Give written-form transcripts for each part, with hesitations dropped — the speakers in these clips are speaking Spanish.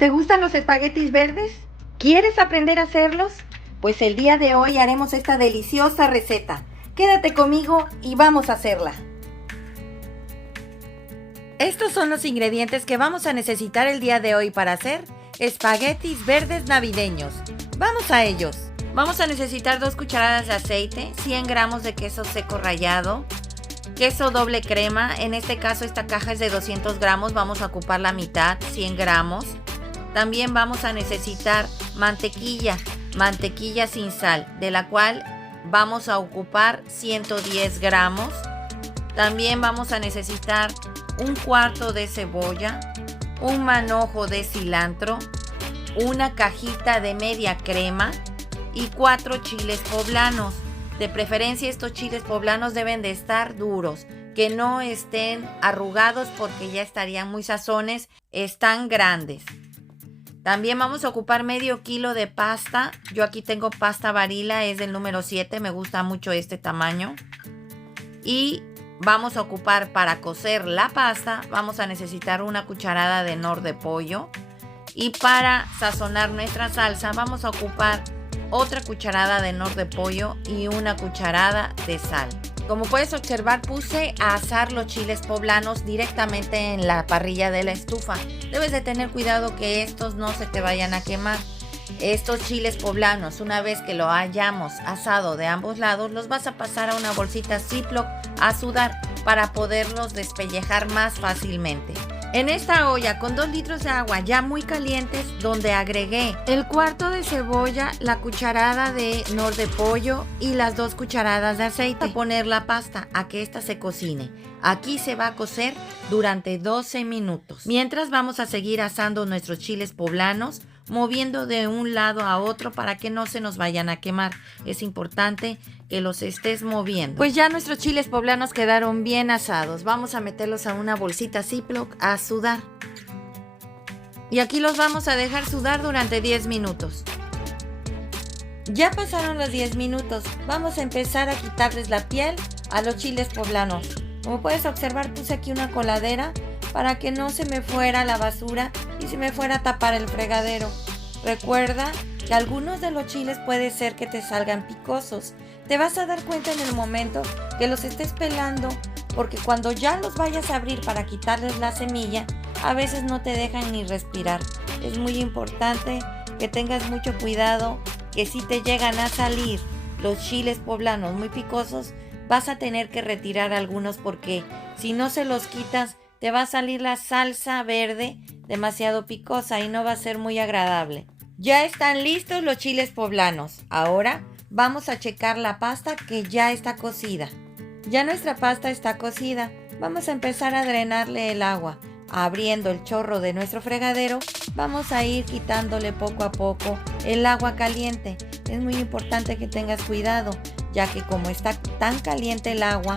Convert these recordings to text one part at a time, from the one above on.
¿Te gustan los espaguetis verdes? ¿Quieres aprender a hacerlos? Pues el día de hoy haremos esta deliciosa receta. Quédate conmigo y vamos a hacerla. Estos son los ingredientes que vamos a necesitar el día de hoy para hacer espaguetis verdes navideños. ¡Vamos a ellos! Vamos a necesitar 2 cucharadas de aceite, 100 gramos de queso seco rallado, queso doble crema. En este caso esta caja es de 200 gramos, vamos a ocupar la mitad, 100 gramos. También vamos a necesitar mantequilla sin sal, de la cual vamos a ocupar 110 gramos. También vamos a necesitar un cuarto de cebolla, un manojo de cilantro, una cajita de media crema y 4 chiles poblanos. De preferencia estos chiles poblanos deben de estar duros, que no estén arrugados porque ya estarían muy sazones, están grandes. También vamos a ocupar medio kilo de pasta. Yo aquí tengo pasta Barilla, es del número 7, me gusta mucho este tamaño. Y vamos a ocupar para cocer la pasta, vamos a necesitar una cucharada de nor de pollo. Y para sazonar nuestra salsa vamos a ocupar otra cucharada de nor de pollo y una cucharada de sal. Como puedes observar, puse a asar los chiles poblanos directamente en la parrilla de la estufa. Debes de tener cuidado que estos no se te vayan a quemar. Estos chiles poblanos, una vez que lo hayamos asado de ambos lados, los vas a pasar a una bolsita Ziploc a sudar para poderlos despellejar más fácilmente. En esta olla con 2 litros de agua ya muy calientes, donde agregué el cuarto de cebolla, la cucharada de nor de pollo y las 2 cucharadas de aceite. A poner la pasta a que ésta se cocine. Aquí se va a cocer durante 12 minutos. Mientras vamos a seguir asando nuestros chiles poblanos, moviendo de un lado a otro para que no se nos vayan a quemar. Es importante que los estés moviendo. Pues ya nuestros chiles poblanos quedaron bien asados. Vamos a meterlos a una bolsita Ziploc a sudar. Y aquí los vamos a dejar sudar durante 10 minutos. Ya pasaron los 10 minutos. Vamos a empezar a quitarles la piel a los chiles poblanos. Como puedes observar, puse aquí una coladera para que no se me fuera la basura y se me fuera a tapar el fregadero. Recuerda que algunos de los chiles puede ser que te salgan picosos. Te vas a dar cuenta en el momento que los estés pelando, porque cuando ya los vayas a abrir para quitarles la semilla, a veces no te dejan ni respirar. Es muy importante que tengas mucho cuidado, que si te llegan a salir los chiles poblanos muy picosos, vas a tener que retirar algunos, porque si no se los quitas, te va a salir la salsa verde demasiado picosa y no va a ser muy agradable. Ya están listos los chiles poblanos. Ahora vamos a checar la pasta que ya está cocida. Ya nuestra pasta está cocida. Vamos a empezar a drenarle el agua. Abriendo el chorro de nuestro fregadero, vamos a ir quitándole poco a poco el agua caliente. Es muy importante que tengas cuidado, ya que como está tan caliente el agua,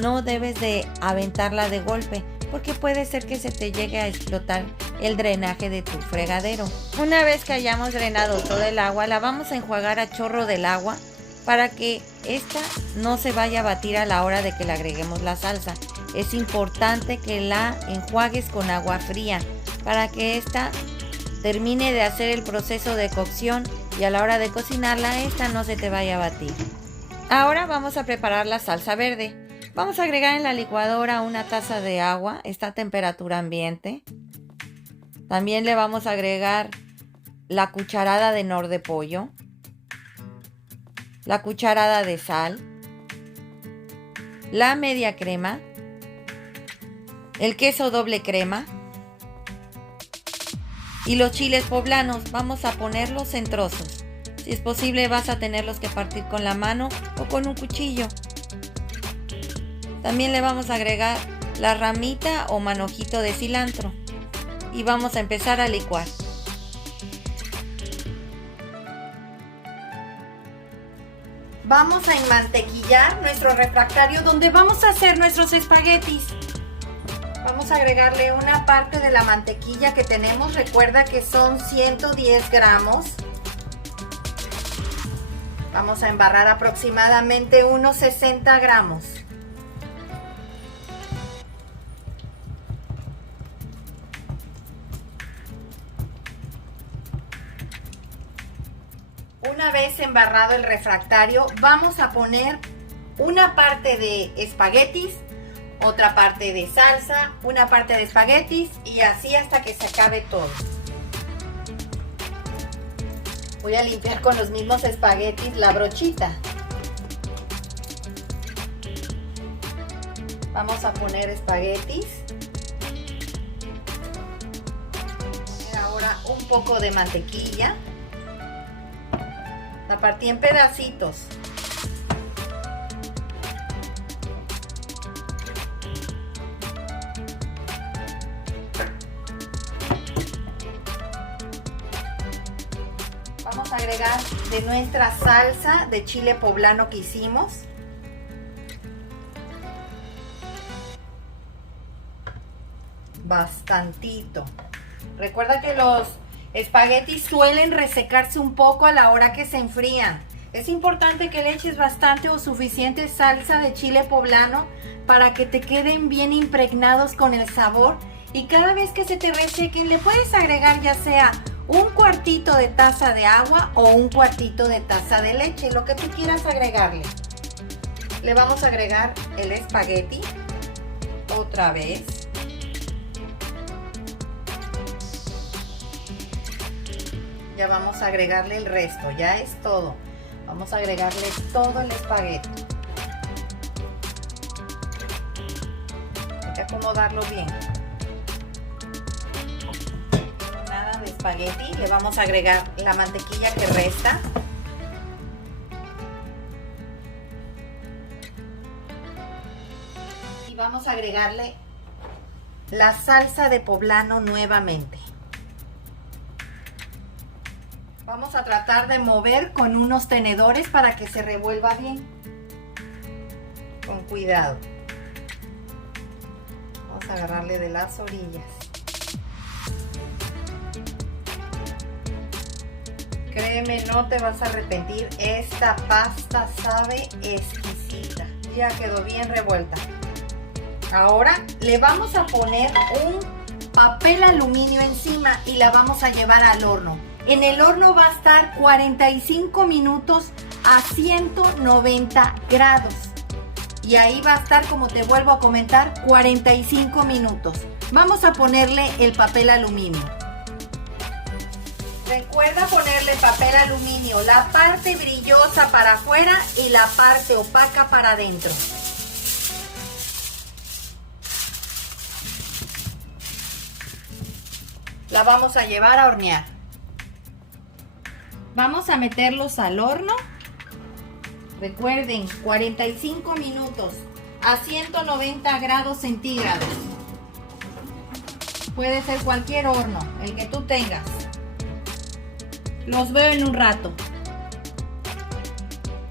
no debes de aventarla de golpe, porque puede ser que se te llegue a explotar el drenaje de tu fregadero. Una vez que hayamos drenado todo el agua, la vamos a enjuagar a chorro del agua para que esta no se vaya a batir a la hora de que le agreguemos la salsa. Es importante que la enjuagues con agua fría para que esta termine de hacer el proceso de cocción y a la hora de cocinarla esta no se te vaya a batir. Ahora vamos a preparar la salsa verde. Vamos a agregar en la licuadora una taza de agua, está a temperatura ambiente. También le vamos a agregar la cucharada de nor de pollo, la cucharada de sal, la media crema, el queso doble crema y los chiles poblanos. Vamos a ponerlos en trozos. Si es posible, vas a tenerlos que partir con la mano o con un cuchillo. También le vamos a agregar la ramita o manojito de cilantro y vamos a empezar a licuar. Vamos a enmantequillar nuestro refractario donde vamos a hacer nuestros espaguetis. Vamos a agregarle una parte de la mantequilla que tenemos. Recuerda que son 110 gramos. Vamos a embarrar aproximadamente unos 60 gramos. Una vez embarrado el refractario, vamos a poner una parte de espaguetis, otra parte de salsa, una parte de espaguetis y así hasta que se acabe todo. Voy a limpiar con los mismos espaguetis la brochita. Vamos a poner espaguetis. Poner ahora un poco de mantequilla. La partí en pedacitos. Vamos a agregar de nuestra salsa de chile poblano que hicimos. Bastantito. Recuerda que los espaguetis suelen resecarse un poco a la hora que se enfrían. Es importante que le eches bastante o suficiente salsa de chile poblano para que te queden bien impregnados con el sabor. Y cada vez que se te resequen le puedes agregar ya sea un cuartito de taza de agua o un cuartito de taza de leche, lo que tú quieras agregarle. Le vamos a agregar el espagueti otra vez. Ya vamos a agregarle el resto, ya es todo. Vamos a agregarle todo el espagueti. Hay que acomodarlo bien. Nada de espagueti, le vamos a agregar la mantequilla que resta. Y vamos a agregarle la salsa de poblano nuevamente. Vamos a tratar de mover con unos tenedores para que se revuelva bien. Con cuidado. Vamos a agarrarle de las orillas. Créeme, no te vas a arrepentir. Esta pasta sabe exquisita. Ya quedó bien revuelta. Ahora le vamos a poner un papel aluminio encima y la vamos a llevar al horno. En el horno va a estar 45 minutos a 190 grados. Y ahí va a estar, como te vuelvo a comentar, 45 minutos. Vamos a ponerle el papel aluminio. Recuerda ponerle papel aluminio, la parte brillosa para afuera y la parte opaca para adentro. La vamos a llevar a hornear. Vamos a meterlos al horno. Recuerden, 45 minutos a 190 grados centígrados. Puede ser cualquier horno, el que tú tengas. Los veo en un rato.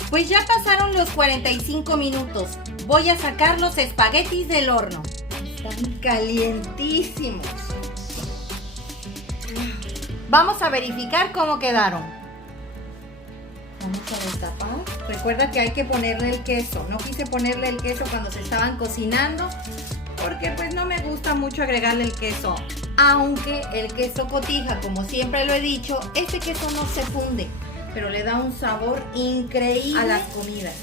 Pues ya pasaron los 45 minutos. Voy a sacar los espaguetis del horno. Están calientísimos. Vamos a verificar cómo quedaron. Vamos a destapar. Recuerda que hay que ponerle el queso. No quise ponerle el queso cuando se estaban cocinando porque pues no me gusta mucho agregarle el queso. Aunque el queso cotija, como siempre lo he dicho, este queso no se funde, pero le da un sabor increíble a las comidas.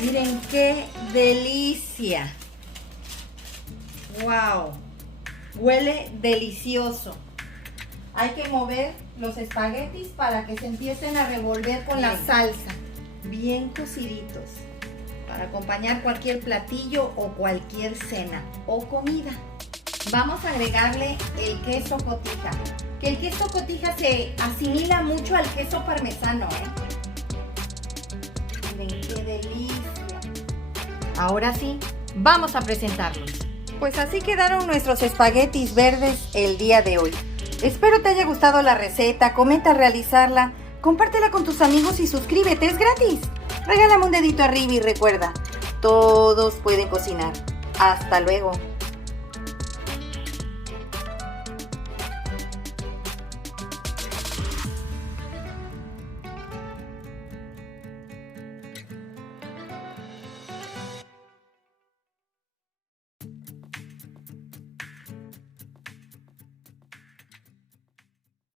Miren qué delicia. ¡Wow! Huele delicioso. Hay que mover los espaguetis para que se empiecen a revolver con la salsa. Bien cociditos. Para acompañar cualquier platillo o cualquier cena o comida. Vamos a agregarle el queso cotija. Que el queso cotija se asimila mucho al queso parmesano, Miren qué delicia. Ahora sí, vamos a presentarlos. Pues así quedaron nuestros espaguetis verdes el día de hoy. Espero te haya gustado la receta, comenta realizarla, compártela con tus amigos y suscríbete, es gratis. Regálame un dedito arriba y recuerda, todos pueden cocinar. Hasta luego.